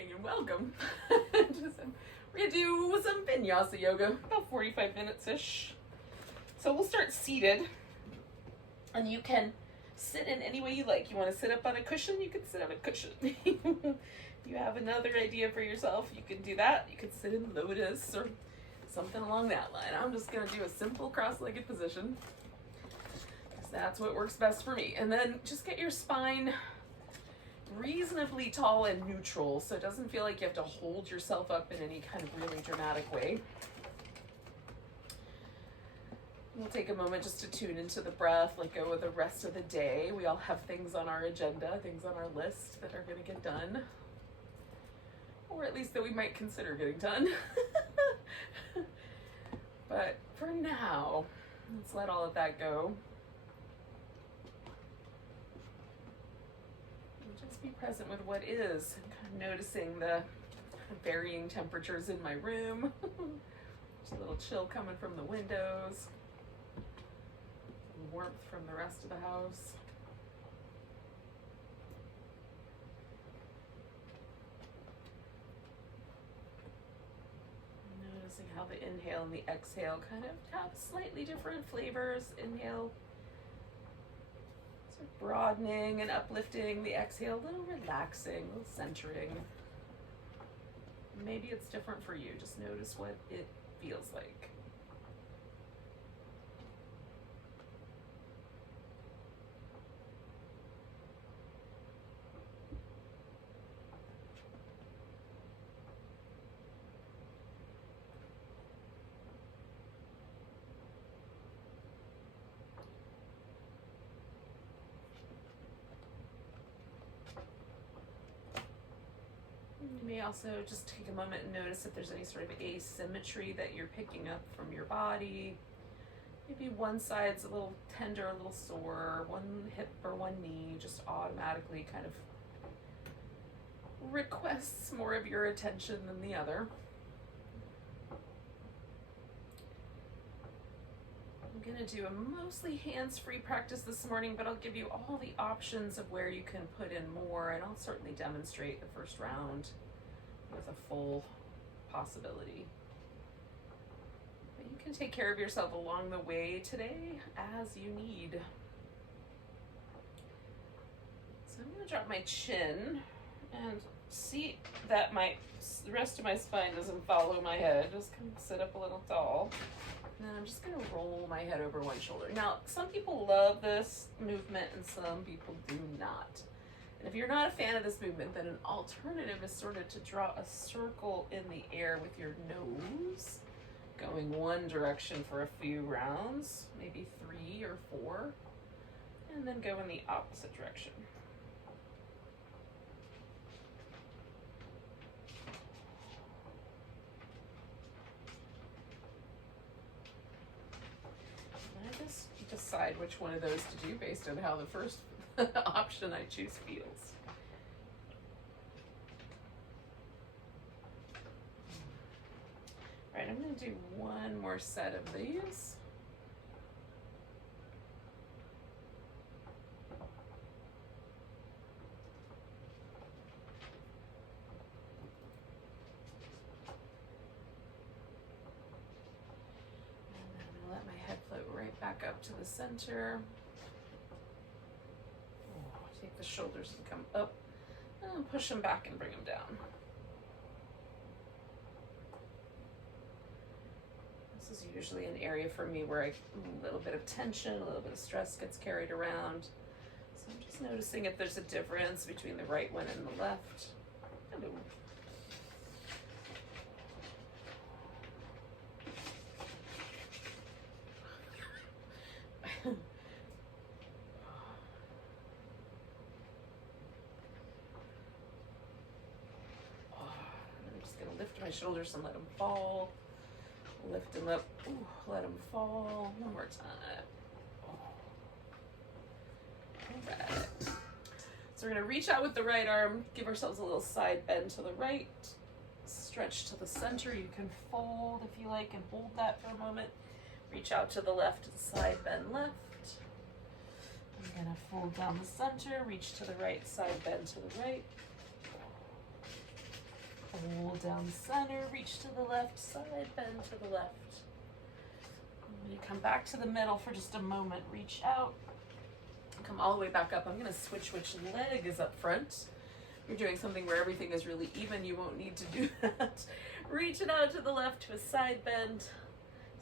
morning and welcome. We're gonna do some Vinyasa yoga, about 45 minutes-ish. So we'll start seated, and you can sit in any way you like. You want to sit up on a cushion, you can sit on a cushion. You have another idea for yourself, you can do that. You can sit in lotus or something along that line. I'm just gonna do a simple cross-legged position, because that's what works best for me. And then just get your spine reasonably tall and neutral, so it doesn't feel like you have to hold yourself up in any kind of really dramatic way. We'll take a moment just to tune into the breath, let go of the rest of the day. We all have things on our agenda, things on our list that are going to get done, or at least that we might consider getting done. But for now, let's let all of that go. Just be present with what is, and kind of noticing the varying temperatures in my room. There's a little chill coming from the windows, some warmth from the rest of the house. Noticing how the inhale and the exhale kind of have slightly different flavors. Inhale, broadening and uplifting, the exhale, a little relaxing, a little centering. Maybe it's different for you. Just notice what it feels like. You may also just take a moment and notice if there's any sort of asymmetry that you're picking up from your body. Maybe one side's a little tender, a little sore, one hip or one knee just automatically kind of requests more of your attention than the other. I'm going to do a mostly hands-free practice this morning, but I'll give you all the options of where you can put in more, and I'll certainly demonstrate the first round with a full possibility. But you can take care of yourself along the way today as you need. So I'm going to drop my chin and see that the rest of my spine doesn't follow my head. Just kind of sit up a little tall. And then I'm just going to roll my head over one shoulder. Now, some people love this movement and some people do not. And if you're not a fan of this movement, then an alternative is sort of to draw a circle in the air with your nose, going one direction for a few rounds, maybe 3 or 4, and then go in the opposite direction. Decide which one of those to do based on how the first option I choose feels. All right, I'm going to do one more set of these. Back up to the center. Take the shoulders and come up and push them back and bring them down. This is usually an area for me where a little bit of tension, a little bit of stress gets carried around. So I'm just noticing if there's a difference between the right one and the left. Hello. My shoulders and let them fall. Lift them up. Ooh, let them fall. One more time. All right. So we're going to reach out with the right arm, give ourselves a little side bend to the right, stretch to the center. You can fold if you like and hold that for a moment. Reach out to the left, side bend left. I'm going to fold down the center, reach to the right, side bend to the right. down the center, reach to the left, side bend to the left. When you come back to the middle for just a moment, reach out, come all the way back up. I'm gonna switch which leg is up front. You're doing something where everything is really even, you won't need to do that. Reach it out to the left to a side bend,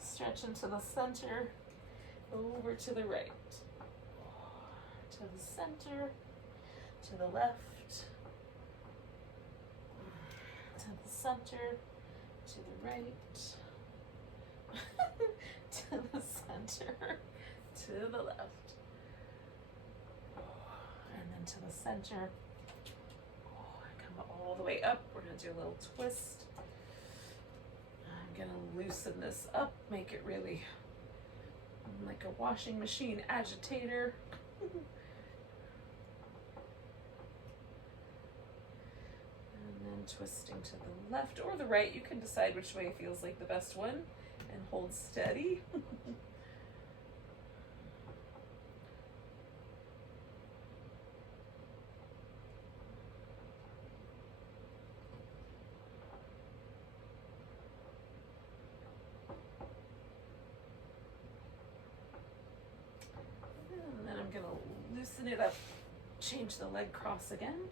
stretch into the center, over to the right, to the center, to the left, to the center, to the right, to the center, to the left, and then to the center. Come all the way up. We're going to do a little twist. I'm going to loosen this up, make it really like a washing machine agitator. And then twisting to the left or the right. You can decide which way feels like the best one and hold steady. And then I'm going to loosen it up, change the leg cross again.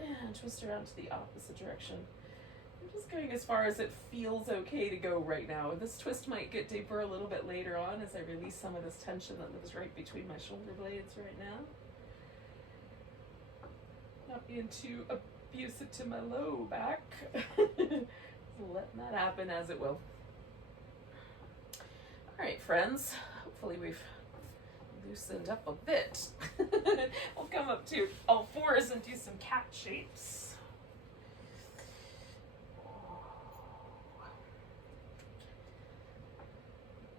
And twist around to the opposite direction. I'm just going as far as it feels okay to go right now. This twist might get deeper a little bit later on as I release some of this tension that lives right between my shoulder blades right now. Not being too abusive to my low back. Letting that happen as it will. All right, friends. Hopefully we've loosened up a bit. We'll come up to all fours and do some cat shapes.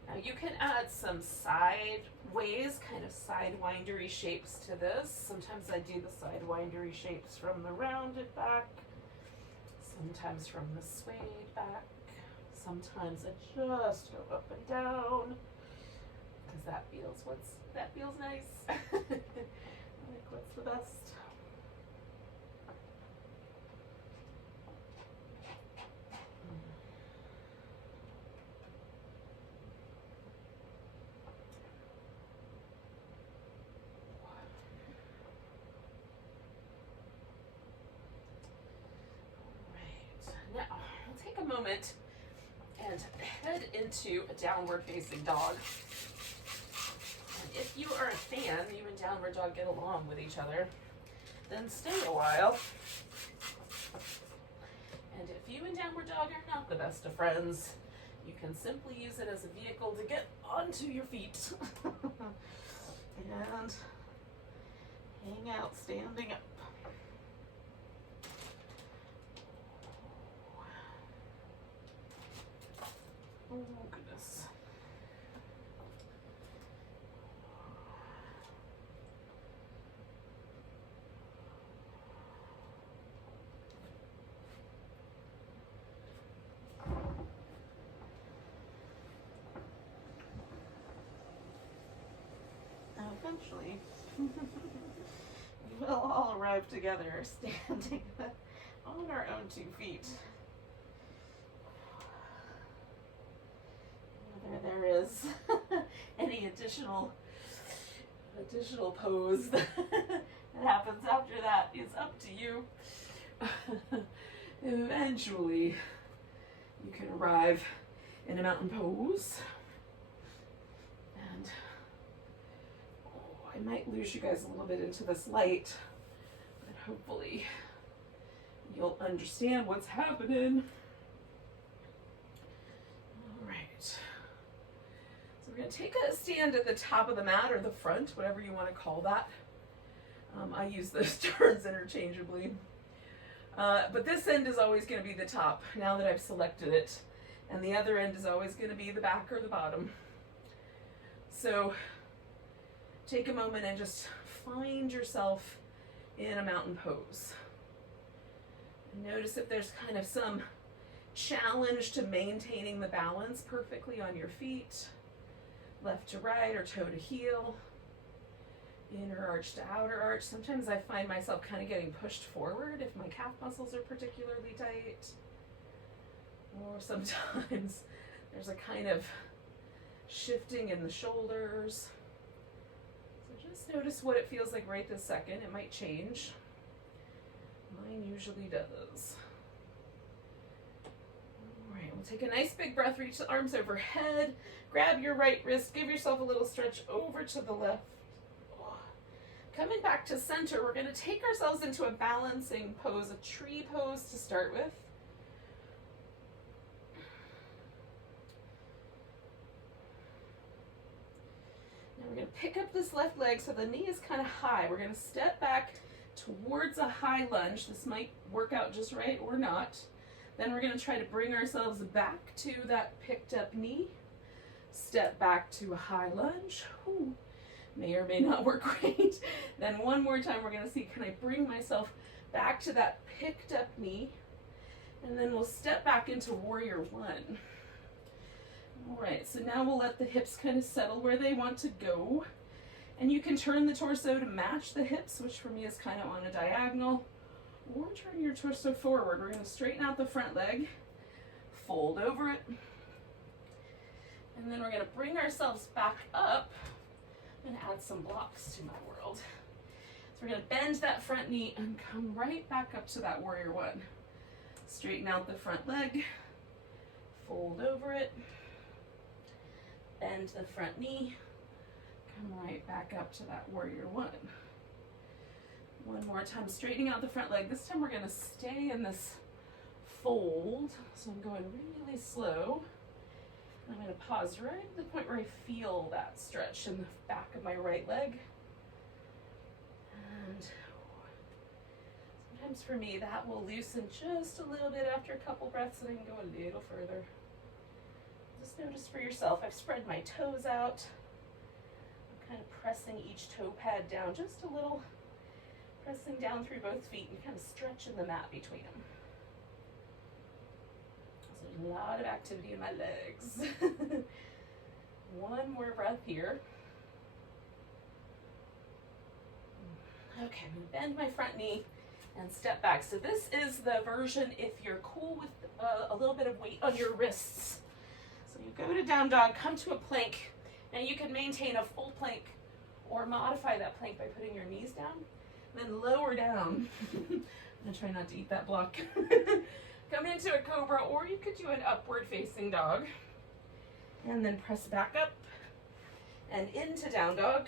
Now you can add some sideways, kind of sidewindery shapes to this. Sometimes I do the sidewindery shapes from the rounded back, sometimes from the swayed back, sometimes I just go up and down, because that feels nice. Like what's the best? Now, I'll take a moment and head into a downward facing dog. And if you are a fan, you and downward dog get along with each other, then stay a while. And if you and downward dog are not the best of friends, you can simply use it as a vehicle to get onto your feet. And hang out standing up. Oh, goodness. Now, eventually, we'll all arrive together standing on our own 2 feet. There is any additional pose that happens after that is up to you. Eventually, you can arrive in a mountain pose. And I might lose you guys a little bit into this light, but hopefully you'll understand what's happening. All right. We're going to take a stand at the top of the mat or the front, whatever you want to call that. I use those terms interchangeably. But this end is always going to be the top now that I've selected it. And the other end is always going to be the back or the bottom. So take a moment and just find yourself in a mountain pose. And notice if there's kind of some challenge to maintaining the balance perfectly on your feet. Left to right or toe to heel. inner arch to outer arch. Sometimes I find myself kind of getting pushed forward if my calf muscles are particularly tight. Or sometimes there's a kind of shifting in the shoulders. So just notice what it feels like right this second. It might change. Mine usually does. All right, we'll take a nice big breath, reach the arms overhead, grab your right wrist, give yourself a little stretch over to the left. Coming back to center, we're going to take ourselves into a balancing pose, a tree pose to start with. Now we're going to pick up this left leg so the knee is kind of high. We're going to step back towards a high lunge. This might work out just right or not. Then we're going to try to bring ourselves back to that picked up knee. Step back to a high lunge. Ooh. May or may not work great. Then one more time, we're going to see, can I bring myself back to that picked up knee? And then we'll step back into warrior one. All right, so now we'll let the hips kind of settle where they want to go. And you can turn the torso to match the hips, which for me is kind of on a diagonal, or turn your torso forward. We're going to straighten out the front leg, fold over it, and then we're going to bring ourselves back up and add some blocks to my world. So we're going to bend that front knee and come right back up to that warrior one. Straighten out the front leg, fold over it, bend the front knee, come right back up to that warrior one. One more time, straightening out the front leg. This time we're going to stay in this fold. So I'm going really slow. I'm going to pause right at the point where I feel that stretch in the back of my right leg. And sometimes for me that will loosen just a little bit after a couple breaths, and I can go a little further. Just notice for yourself, I've spread my toes out. I'm kind of pressing each toe pad down just a little, pressing down through both feet and kind of stretching the mat between them. A lot of activity in my legs. One more breath here. Okay, I'm going to bend my front knee and step back. So this is the version if you're cool with a little bit of weight on your wrists. So you go to down dog, come to a plank, and you can maintain a full plank or modify that plank by putting your knees down, and then lower down. I'm going to try not to eat that block. Come into a cobra, or you could do an upward facing dog. And then press back up and into down dog.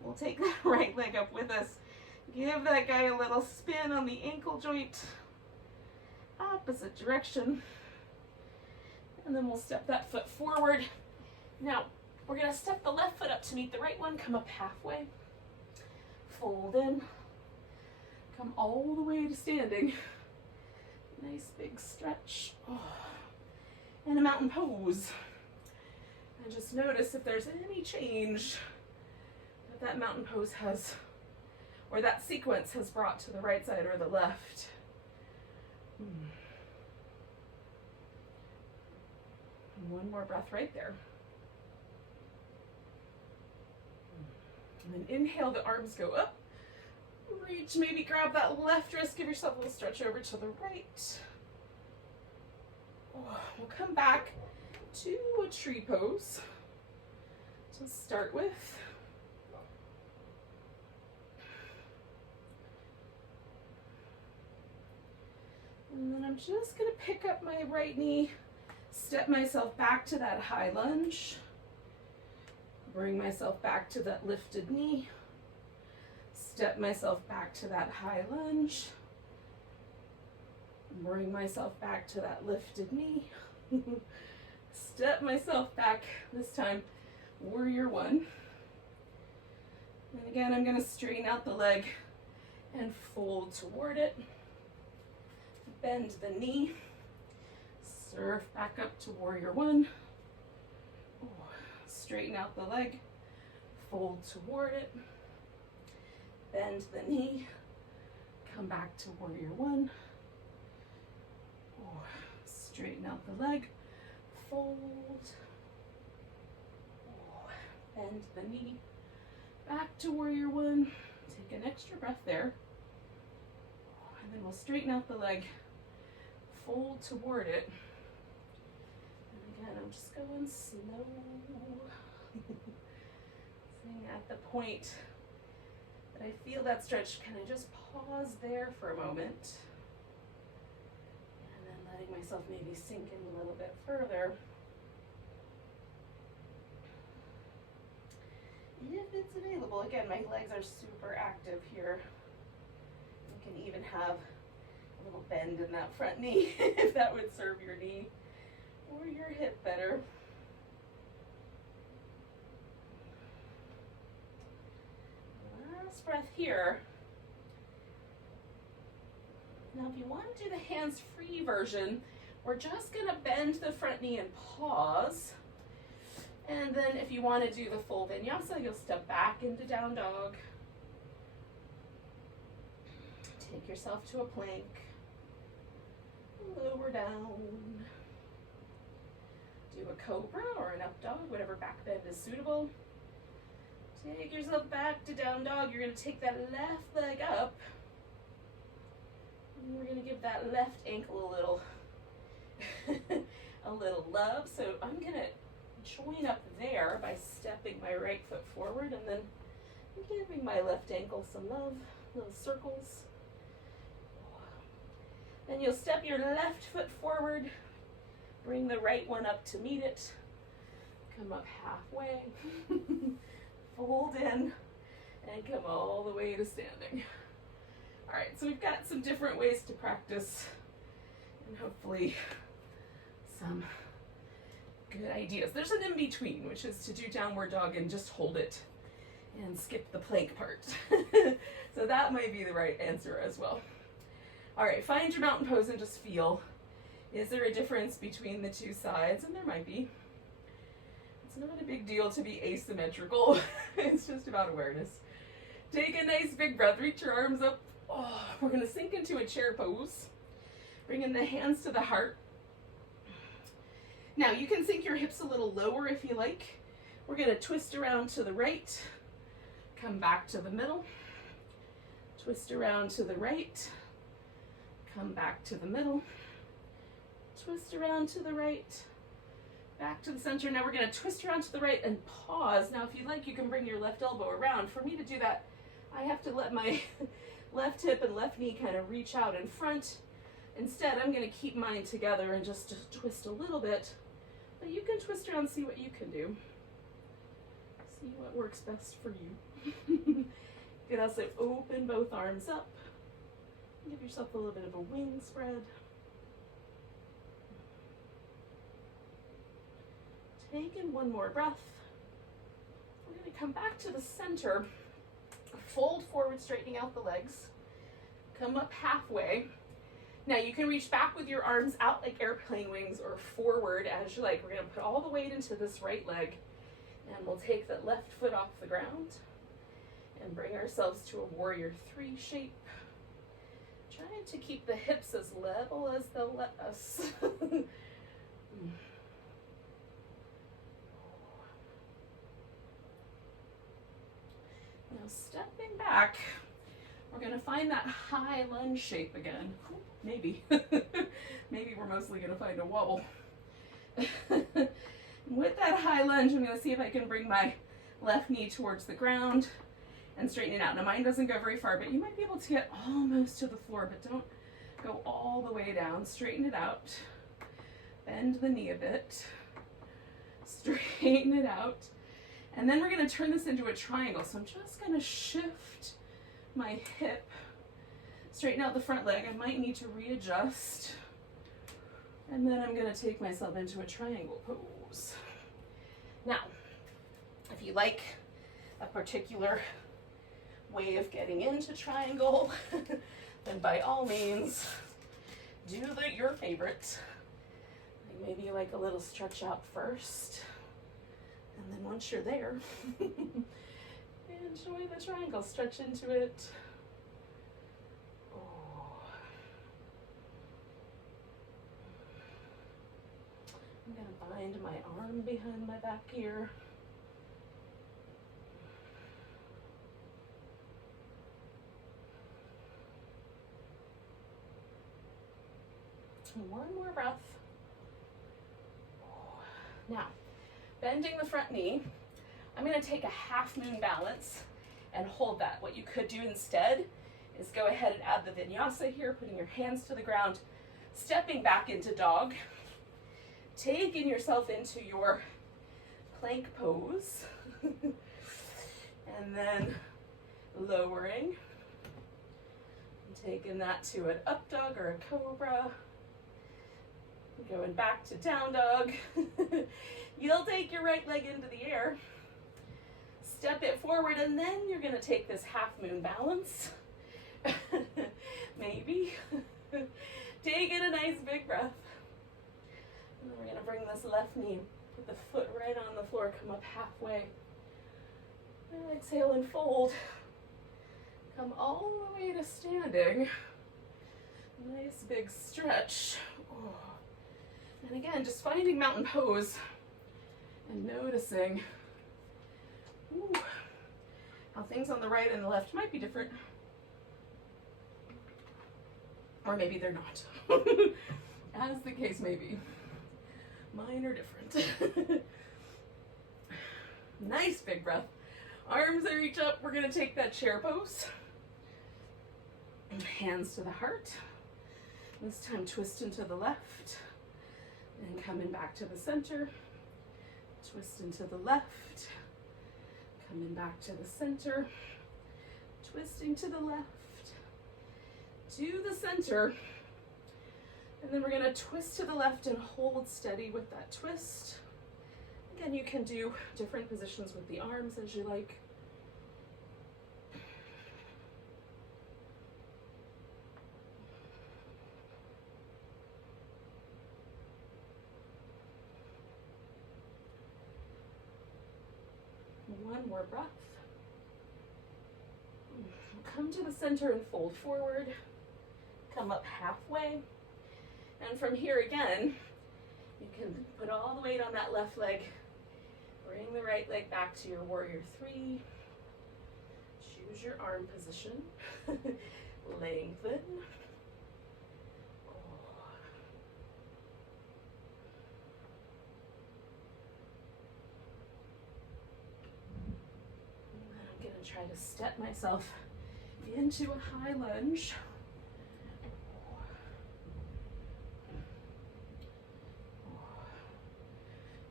We'll take that right leg up with us. Give that guy a little spin on the ankle joint. Opposite direction. And then we'll step that foot forward. Now, we're going to step the left foot up to meet the right one. Come up halfway. Fold in. Come all the way to standing. Nice big stretch. Oh. And a mountain pose. And just notice if there's any change that mountain pose has, or that sequence has brought to the right side or the left. One more breath right there. And then inhale, the arms go up. Reach, maybe grab that left wrist, give yourself a little stretch over to the right. We'll come back to a tree pose to start with. And then I'm just going to pick up my right knee, step myself back to that high lunge, bring myself back to that lifted knee. Step myself back to that high lunge. Bring myself back to that lifted knee. Step myself back, this time warrior one. And again, I'm going to straighten out the leg and fold toward it. Bend the knee. Surf back up to warrior one. Straighten out the leg. Fold toward it. Bend the knee, come back to warrior one. Straighten out the leg, fold. Bend the knee, Back to warrior one. Take an extra breath there. And then we'll straighten out the leg, fold toward it. And again, I'm just going slow. Sitting at the point that I feel that stretch, can I just pause there for a moment? And then letting myself maybe sink in a little bit further. If it's available. Again, my legs are super active here. You can even have a little bend in that front knee if that would serve your knee or your hip better. Last breath here. Now if you want to do the hands-free version, we're just going to bend the front knee and pause. And then if you want to do the full vinyasa, you'll step back into down dog. Take yourself to a plank. Lower down. Do a cobra or an up dog, whatever back bend is suitable. Take yourself back to down dog. You're going to take that left leg up. And we're going to give that left ankle a little love. So I'm going to join up there by stepping my right foot forward and then giving my left ankle some love, little circles. Then you'll step your left foot forward, bring the right one up to meet it, come up halfway, fold in, and come all the way to standing. All right, so we've got some different ways to practice and hopefully some good ideas. There's an in-between, which is to do downward dog and just hold it and skip the plank part. So that might be the right answer as well. All right, find your mountain pose and just feel. Is there a difference between the two sides? And there might be. It's not a big deal to be asymmetrical. It's just about awareness. Take a nice big breath, reach your arms up. Oh, we're gonna sink into a chair pose. Bring in the hands to the heart. Now you can sink your hips a little lower if you like. We're gonna twist around to the right, come back to the middle, twist around to the right, come back to the middle, twist around to the right, back to the center. Now we're gonna twist around to the right and pause. Now if you'd like, you can bring your left elbow around. For me to do that, I have to let my left hip and left knee kind of reach out in front. Instead, I'm gonna keep mine together and just twist a little bit. But you can twist around, see what you can do. See what works best for you. You can also open both arms up. Give yourself a little bit of a wing spread. Take in one more breath. We're going to come back to the center. Fold forward, straightening out the legs. Come up halfway. Now you can reach back with your arms out like airplane wings or forward as you like. We're going to put all the weight into this right leg. And we'll take the left foot off the ground and bring ourselves to a warrior three shape. Trying to keep the hips as level as they'll let us. Now stepping back, we're going to find that high lunge shape again. Maybe. Maybe we're mostly going to find a wobble. With that high lunge, I'm going to see if I can bring my left knee towards the ground and straighten it out. Now mine doesn't go very far, but you might be able to get almost to the floor, but don't go all the way down. Straighten it out. Bend the knee a bit. Straighten it out. And then we're going to turn this into a triangle. So I'm just going to shift my hip, straighten out the front leg. I might need to readjust. And then I'm going to take myself into a triangle pose. Now, if you like a particular way of getting into triangle, then by all means, do your favorite. Like maybe like a little stretch out first. And then once you're there, enjoy the triangle, stretch into it. Oh. I'm gonna bind my arm behind my back here. One more breath. Now, bending the front knee, I'm going to take a half moon balance and hold that. What you could do instead is go ahead and add the vinyasa here, putting your hands to the ground, stepping back into dog, taking yourself into your plank pose, and then lowering, and taking that to an up dog or a cobra, going back to down dog. You'll take your right leg into the air, step it forward, and then you're going to take this half moon balance. Maybe. Take in a nice big breath. And then we're going to bring this left knee, put the foot right on the floor, come up halfway. And exhale and fold. Come all the way to standing. Nice big stretch. Oh. And again, just finding mountain pose and noticing how things on the right and the left might be different. Or maybe they're not. As the case may be. Mine are different. Nice big breath. Arms that reach up. We're going to take that chair pose. And hands to the heart. This time twist into the left. And coming back to the center. Twist into the left. Coming back to the center. Twisting to the left. To the center, and then we're going to twist to the left and hold steady with that twist. Again, you can do different positions with the arms as you like. One more breath. Come to the center and fold forward. Come up halfway, and from here again, you can put all the weight on that left leg, bring the right leg back to your warrior three, choose your arm position, lengthen, and then I'm going to try to step myself into a high lunge.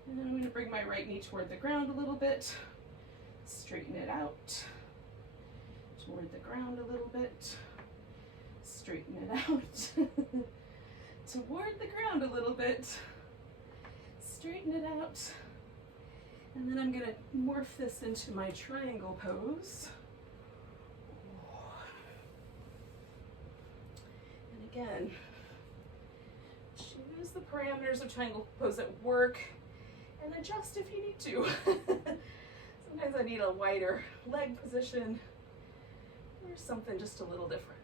And then I'm going to bring my right knee toward the ground a little bit, straighten it out, toward the ground a little bit, straighten it out, toward the ground a little bit, straighten it out, and then I'm going to morph this into my triangle pose. And again, choose the parameters of triangle pose that work, and adjust if you need to. Sometimes I need a wider leg position or something just a little different.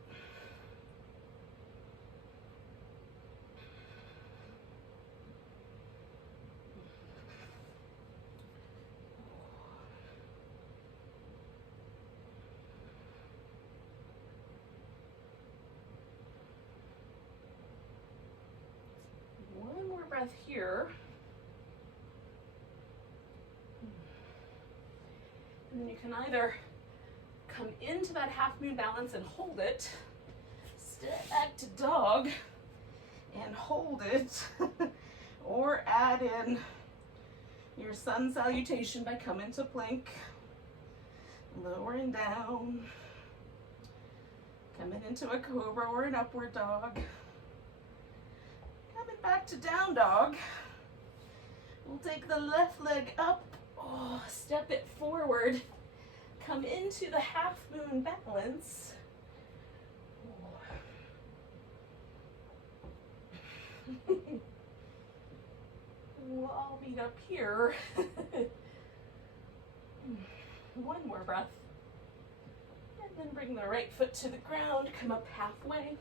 One more breath here. And then you can either come into that half moon balance and hold it, step back to dog and hold it, or add in your sun salutation by coming to plank, lowering down, coming into a cobra or an upward dog, coming back to down dog. We'll take the left leg up. Oh, step it forward, come into the half moon balance. Oh. We'll all meet up here. One more breath. And then bring the right foot to the ground, come up halfway.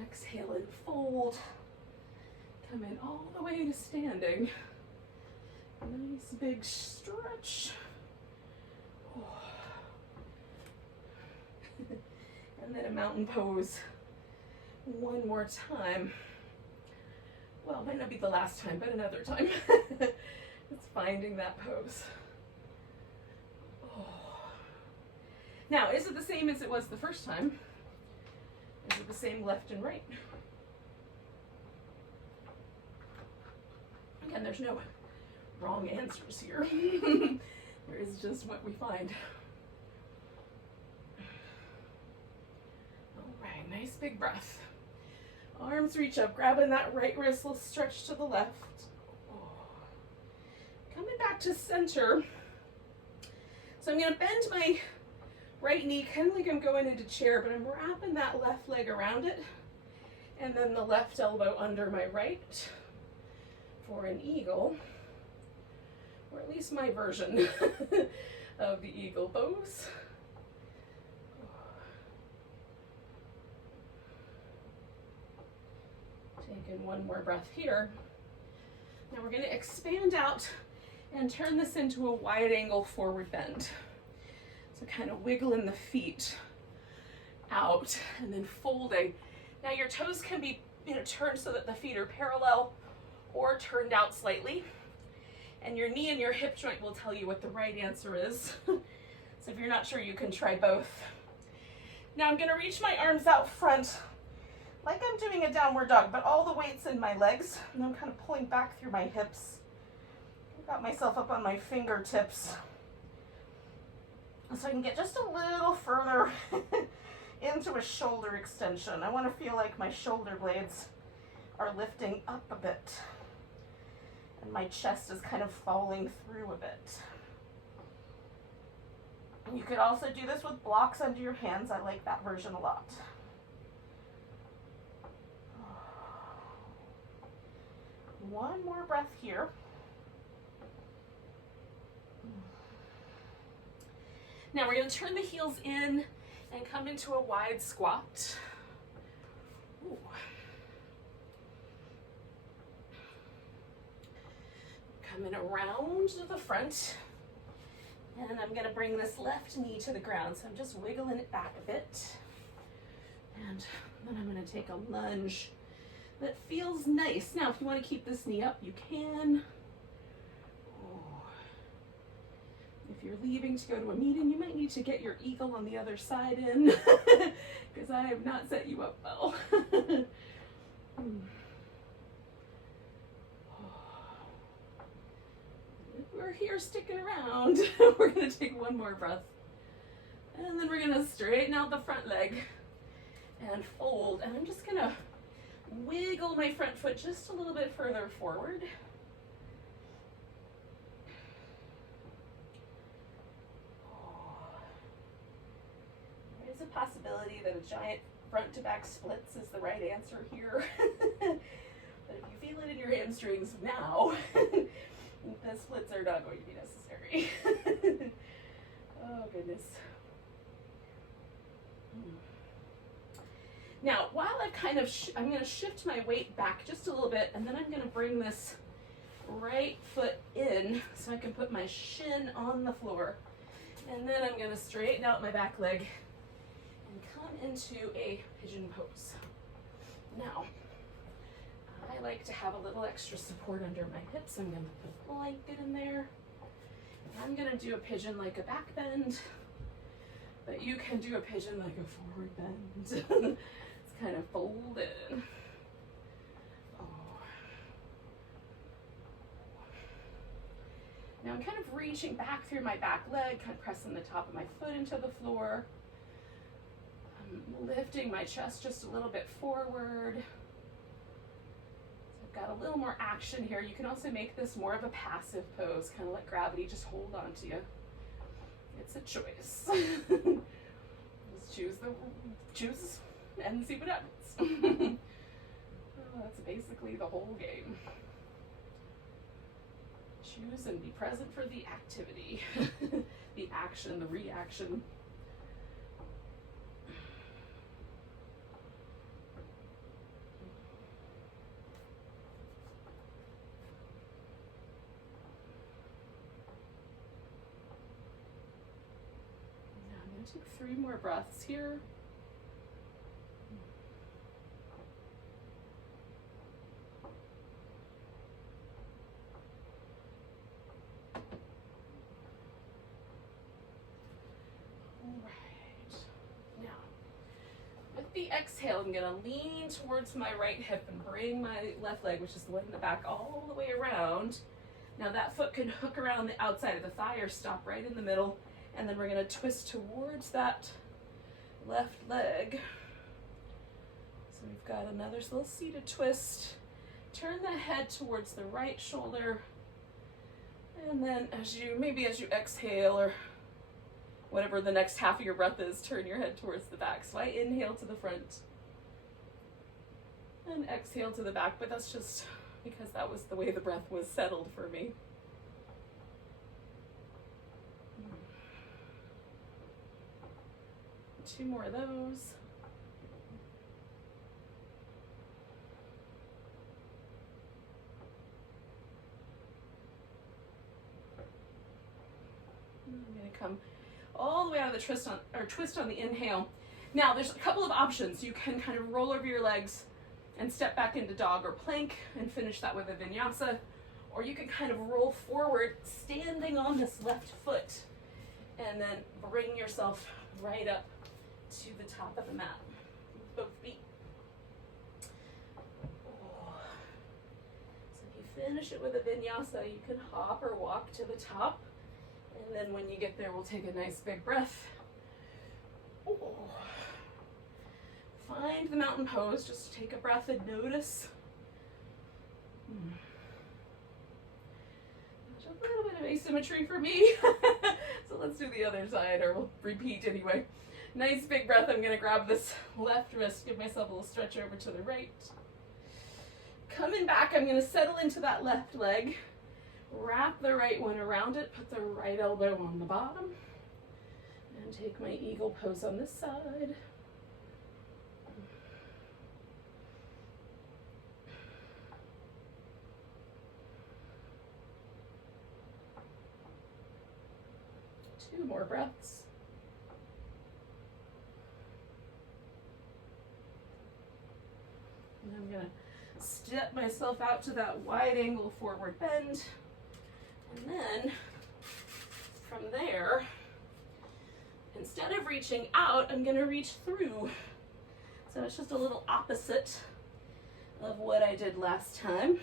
Exhale and fold. Come in all the way to standing. Nice big stretch. Oh. And then a mountain pose one more time. Well, might not be the last time, but another time. It's finding that pose. Oh. Now, is it the same as it was the first time? Is it the same left and right? Again, there's no wrong answers here. There is just what we find. All right, nice big breath. Arms reach up, grabbing that right wrist, let's stretch to the left. Coming back to center. So I'm gonna bend my right knee, kind of like I'm going into chair, but I'm wrapping that left leg around it, and then the left elbow under my right for an eagle, or at least my version of the eagle pose. Taking one more breath here. Now we're going to expand out and turn this into a wide angle forward bend. So kind of wiggling the feet out and then folding. Now your toes can be turned so that the feet are parallel or turned out slightly. And your knee and your hip joint will tell you what the right answer is. So if you're not sure, you can try both. Now I'm going to reach my arms out front like I'm doing a downward dog, but all the weight's in my legs, and I'm kind of pulling back through my hips. I've got myself up on my fingertips, so I can get just a little further into a shoulder extension. I want to feel like my shoulder blades are lifting up a bit, and my chest is kind of falling through a bit. And you could also do this with blocks under your hands. I like that version a lot. One more breath here. Now we're going to turn the heels in and come into a wide squat. Ooh. Coming around to the front. And I'm going to bring this left knee to the ground. So I'm just wiggling it back a bit. And then I'm going to take a lunge that feels nice. Now, if you want to keep this knee up, you can. Oh. If you're leaving to go to a meeting, you might need to get your eagle on the other side in, because I have not set you up well. We're here sticking around. We're going to take one more breath. And then we're going to straighten out the front leg and fold. And I'm just going to wiggle my front foot just a little bit further forward. There is a possibility that a giant front to back splits is the right answer here. But if you feel it in your hamstrings now, the splits are not going to be necessary. Oh goodness. Now, while I've kind of, I'm going to shift my weight back just a little bit, and then I'm going to bring this right foot in so I can put my shin on the floor. And then I'm going to straighten out my back leg and come into a pigeon pose. Now, I like to have a little extra support under my hips. I'm going to put a blanket in there. I'm going to do a pigeon like a back bend, but you can do a pigeon like a forward bend. Kind of fold in. Oh. Now I'm kind of reaching back through my back leg, kind of pressing the top of my foot into the floor. I'm lifting my chest just a little bit forward. So I've got a little more action here. You can also make this more of a passive pose, kind of let gravity just hold on to you. It's a choice. Just choose and see what happens. Oh, that's basically the whole game. Choose and be present for the activity, the action, the reaction. Now I'm going to take 3 more breaths here. the exhale, I'm gonna lean towards my right hip and bring my left leg, which is the one in the back, all the way around. Now that foot can hook around the outside of the thigh or stop right in the middle, and then we're gonna twist towards that left leg. So we've got another little seated twist. Turn the head towards the right shoulder, and then as you exhale, or whatever the next half of your breath is, turn your head towards the back. So I inhale to the front and exhale to the back, but that's just because that was the way the breath was settled for me. Two more of those. I'm going to come all the way out of the twist on the inhale. Now there's a couple of options. You can kind of roll over your legs and step back into dog or plank and finish that with a vinyasa, or you can kind of roll forward standing on this left foot and then bring yourself right up to the top of the mat with both feet. So if you finish it with a vinyasa, you can hop or walk to the top. And then when you get there, we'll take a nice big breath. Find the mountain pose, just take a breath and notice. There's a little bit of asymmetry for me. So let's do the other side, or we'll repeat anyway. Nice big breath. I'm gonna grab this left wrist, give myself a little stretch over to the right. Coming back, I'm gonna settle into that left leg. Wrap the right one around it, put the right elbow on the bottom, and take my eagle pose on this side. Two more breaths. And I'm gonna step myself out to that wide angle forward bend. And then from there, instead of reaching out, I'm gonna reach through. So it's just a little opposite of what I did last time.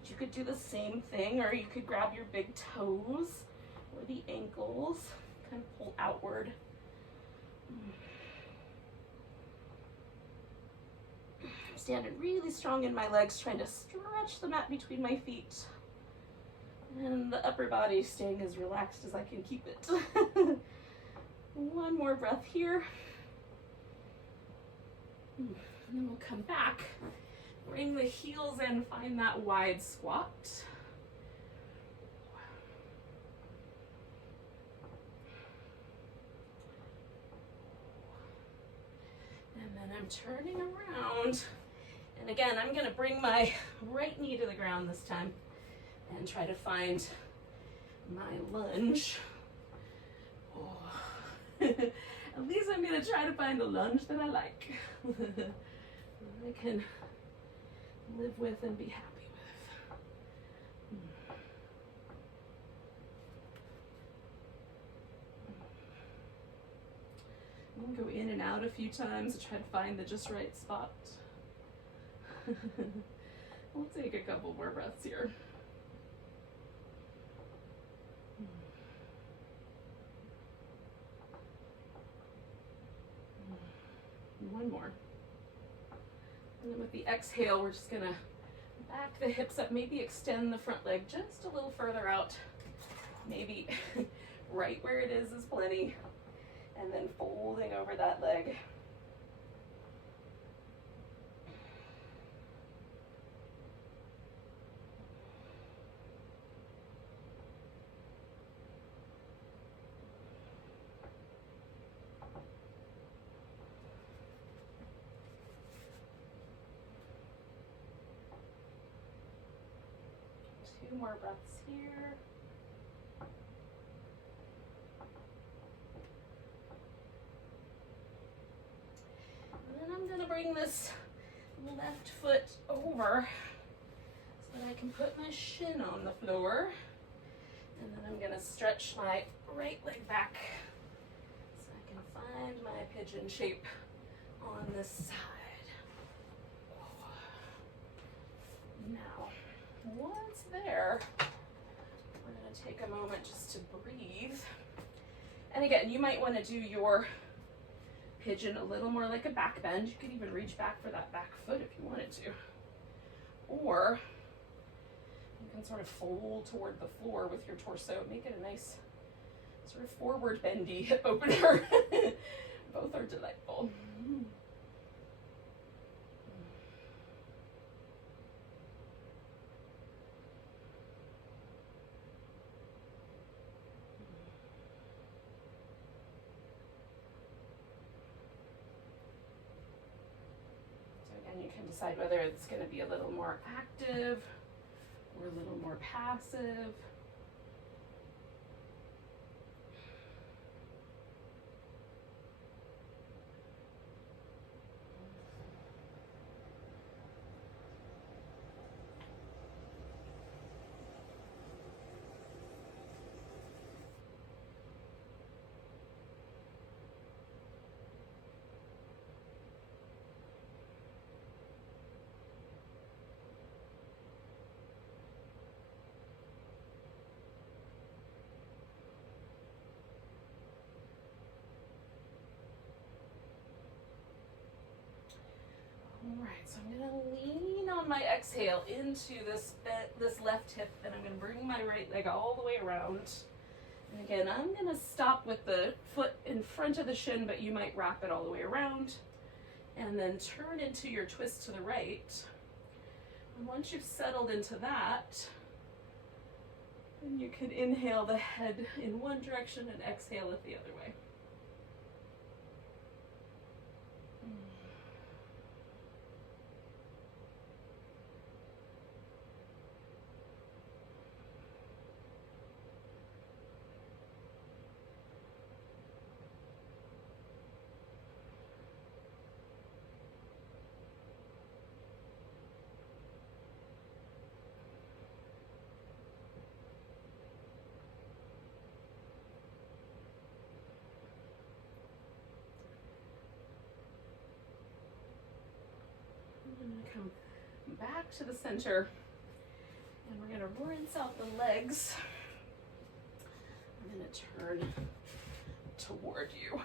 But you could do the same thing, or you could grab your big toes or the ankles, kind of pull outward. I'm standing really strong in my legs, trying to stretch the mat between my feet. And the upper body staying as relaxed as I can keep it. One more breath here. And then we'll come back, bring the heels in, find that wide squat. And then I'm turning around. And again, I'm gonna bring my right knee to the ground this time and try to find my lunge. At least I'm gonna try to find a lunge that I like. I can live with and be happy with. I'm gonna go in and out a few times to try to find the just right spot. We'll take a couple more breaths here. One more. And then with the exhale, we're just gonna back the hips up, maybe extend the front leg just a little further out. Maybe right where it is plenty. And then folding over that leg. Two more breaths here. And then I'm going to bring this left foot over so that I can put my shin on the floor. And then I'm going to stretch my right leg back so I can find my pigeon shape on this side. Now, once there, we're going to take a moment just to breathe. And again, you might want to do your pigeon a little more like a back bend. You could even reach back for that back foot if you wanted to. Or you can sort of fold toward the floor with your torso. Make it a nice sort of forward bendy hip opener. Both are delightful. You can decide whether it's going to be a little more active or a little more passive. All right, so I'm going to lean on my exhale into this left hip, and I'm going to bring my right leg all the way around. And again, I'm going to stop with the foot in front of the shin, but you might wrap it all the way around. And then turn into your twist to the right. And once you've settled into that, then you can inhale the head in one direction and exhale it the other way. I'm going to come back to the center, and we're going to rinse out the legs. I'm going to turn toward you.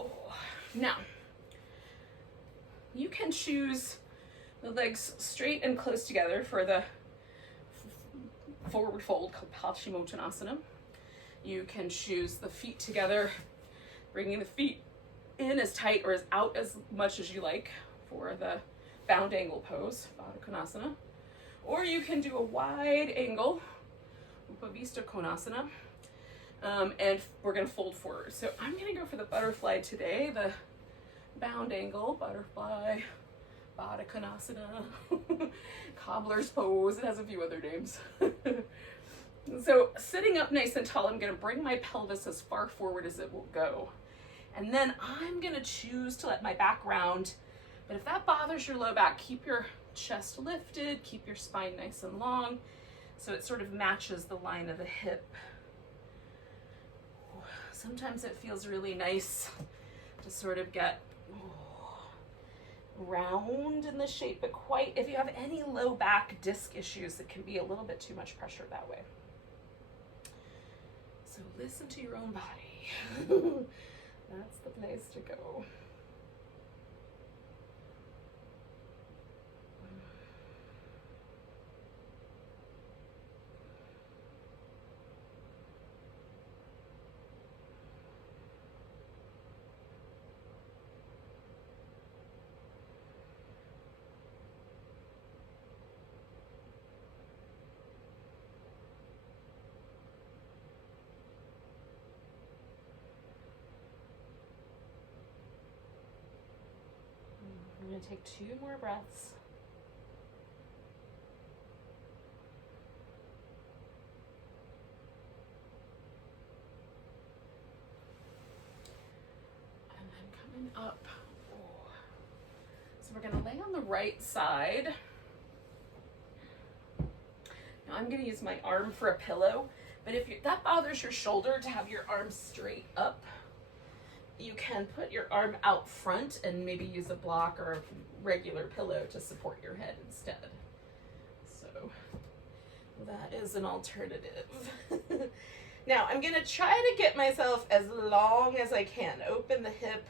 Oh. Now, you can choose the legs straight and close together for the forward fold called Paschimottanasana. You can choose the feet together, bringing the feet in as tight or as out as much as you like for the bound angle pose, Baddha Konasana. Or you can do a wide angle, Upavista Konasana, and we're going to fold forward. So I'm going to go for the butterfly today, the bound angle, butterfly, Baddha Konasana, cobbler's pose. It has a few other names. So sitting up nice and tall, I'm going to bring my pelvis as far forward as it will go. And then I'm going to choose to let my back round. But if that bothers your low back, keep your chest lifted, keep your spine nice and long, so it sort of matches the line of the hip. Sometimes it feels really nice to sort of get round in the shape, but quite, if you have any low back disc issues, it can be a little bit too much pressure that way. So listen to your own body. That's the place to go. I'm going to take 2 more breaths. And then coming up. So we're going to lay on the right side. Now I'm going to use my arm for a pillow, but if that bothers your shoulder to have your arms straight up, you can put your arm out front and maybe use a block or a regular pillow to support your head instead. So that is an alternative. Now I'm gonna try to get myself as long as I can. Open the hip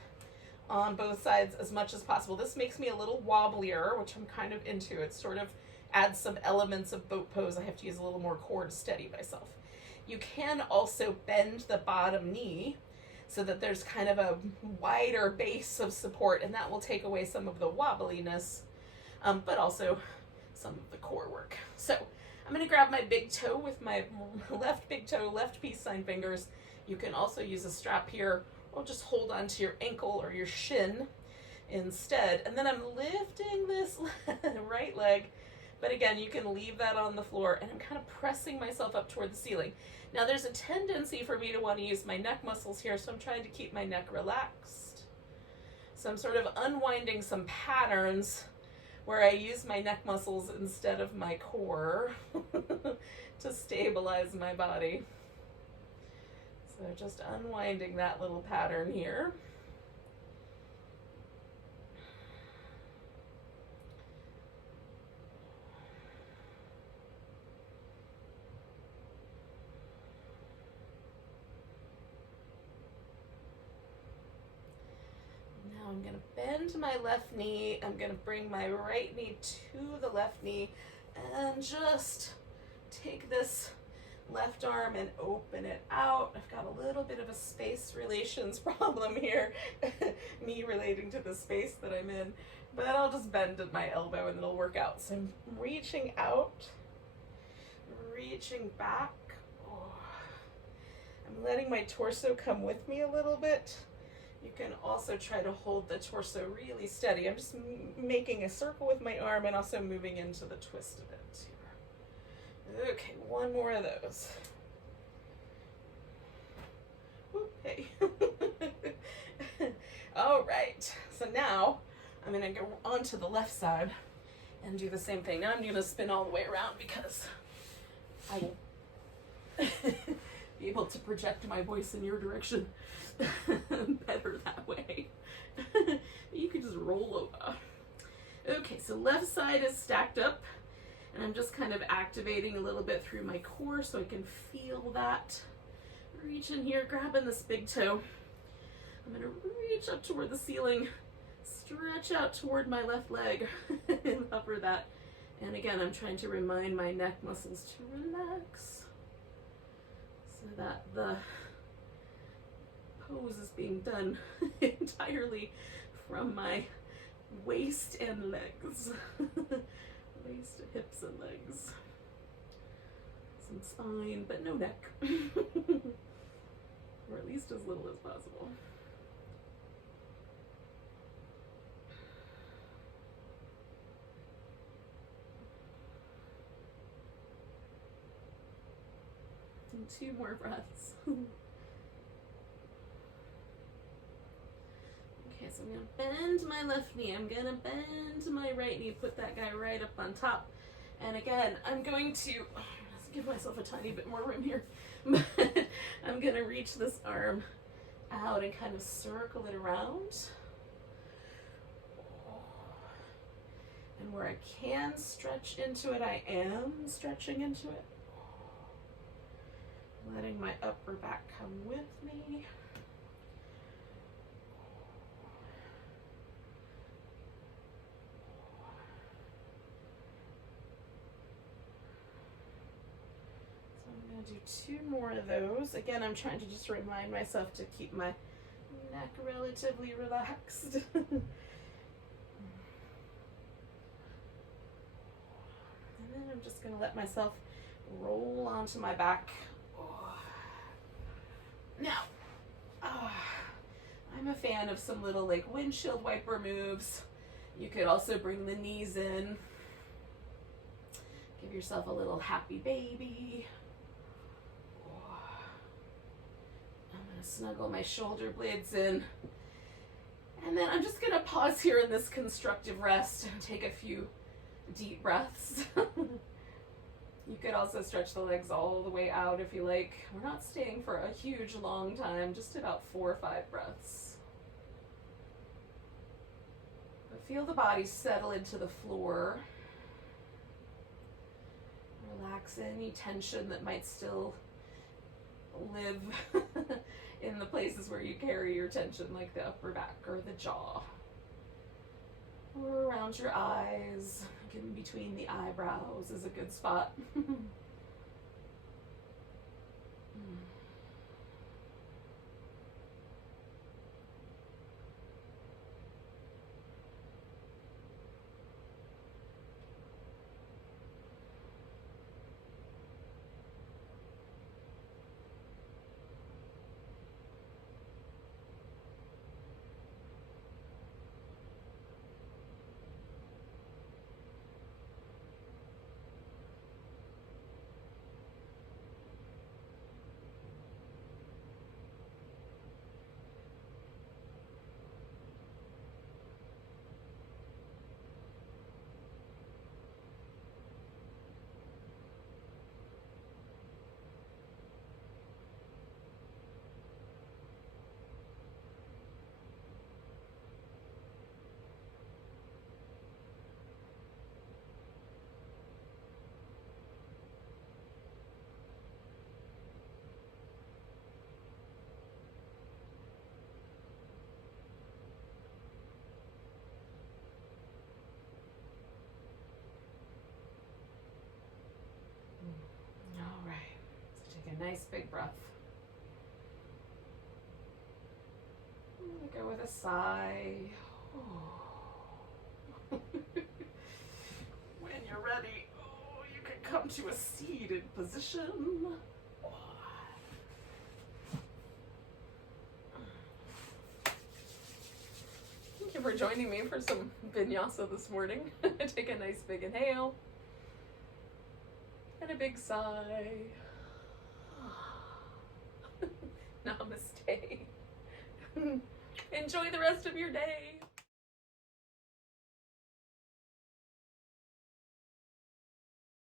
on both sides as much as possible. This makes me a little wobblier, which I'm kind of into. It sort of adds some elements of boat pose. I have to use a little more core to steady myself. You can also bend the bottom knee so that there's kind of a wider base of support, and that will take away some of the wobbliness, but also some of the core work. So I'm gonna grab my big toe with my left big toe, left peace sign fingers. You can also use a strap here, or just hold on to your ankle or your shin instead. And then I'm lifting this right leg, but again, you can leave that on the floor, and I'm kind of pressing myself up toward the ceiling. Now there's a tendency for me to want to use my neck muscles here, so I'm trying to keep my neck relaxed. So I'm sort of unwinding some patterns where I use my neck muscles instead of my core to stabilize my body. So just unwinding that little pattern here. I'm going to bend my left knee. I'm going to bring my right knee to the left knee and just take this left arm and open it out. I've got a little bit of a space relations problem here, me relating to the space that I'm in, but I'll just bend at my elbow and it'll work out. So I'm reaching out, reaching back. Oh. I'm letting my torso come with me a little bit. You can also try to hold the torso really steady. I'm just making a circle with my arm and also moving into the twist of it here. Okay, one more of those. Okay. All right, so now I'm gonna go onto the left side and do the same thing. Now I'm gonna spin all the way around because I will be able to project my voice in your direction better that way. You could just roll over. Okay, so left side is stacked up, and I'm just kind of activating a little bit through my core so I can feel that. Reach in here, grabbing this big toe. I'm gonna reach up toward the ceiling, stretch out toward my left leg, and hover that. And again, I'm trying to remind my neck muscles to relax so that the pose is being done entirely from my waist and legs. Waist, hips, and legs. Some spine, but no neck. Or at least as little as possible. And 2 more breaths. Okay, so I'm gonna bend my left knee. I'm gonna bend my right knee, put that guy right up on top. And again, I'm going to give myself a tiny bit more room here. But I'm gonna reach this arm out and kind of circle it around. And where I can stretch into it, I am stretching into it. Letting my upper back come with me. Do 2 more of those. Again, I'm trying to just remind myself to keep my neck relatively relaxed. And then I'm just going to let myself roll onto my back. Now, I'm a fan of some little like windshield wiper moves. You could also bring the knees in. Give yourself a little happy baby. Snuggle my shoulder blades in, and then I'm just gonna pause here in this constructive rest and take a few deep breaths. You could also stretch the legs all the way out if you like. We're not staying for a huge long time, just about 4 or 5 breaths. Feel the body settle into the floor. Relax any tension that might still live in the places where you carry your tension, like the upper back or the jaw. Or around your eyes, like in between the eyebrows is a good spot. All right, so take a nice big breath. I'm gonna go with a sigh. When you're ready, you can come to a seated position. Thank you for joining me for some Vinyasa this morning. Take a nice big inhale. And a big sigh. Namaste. Enjoy the rest of your day.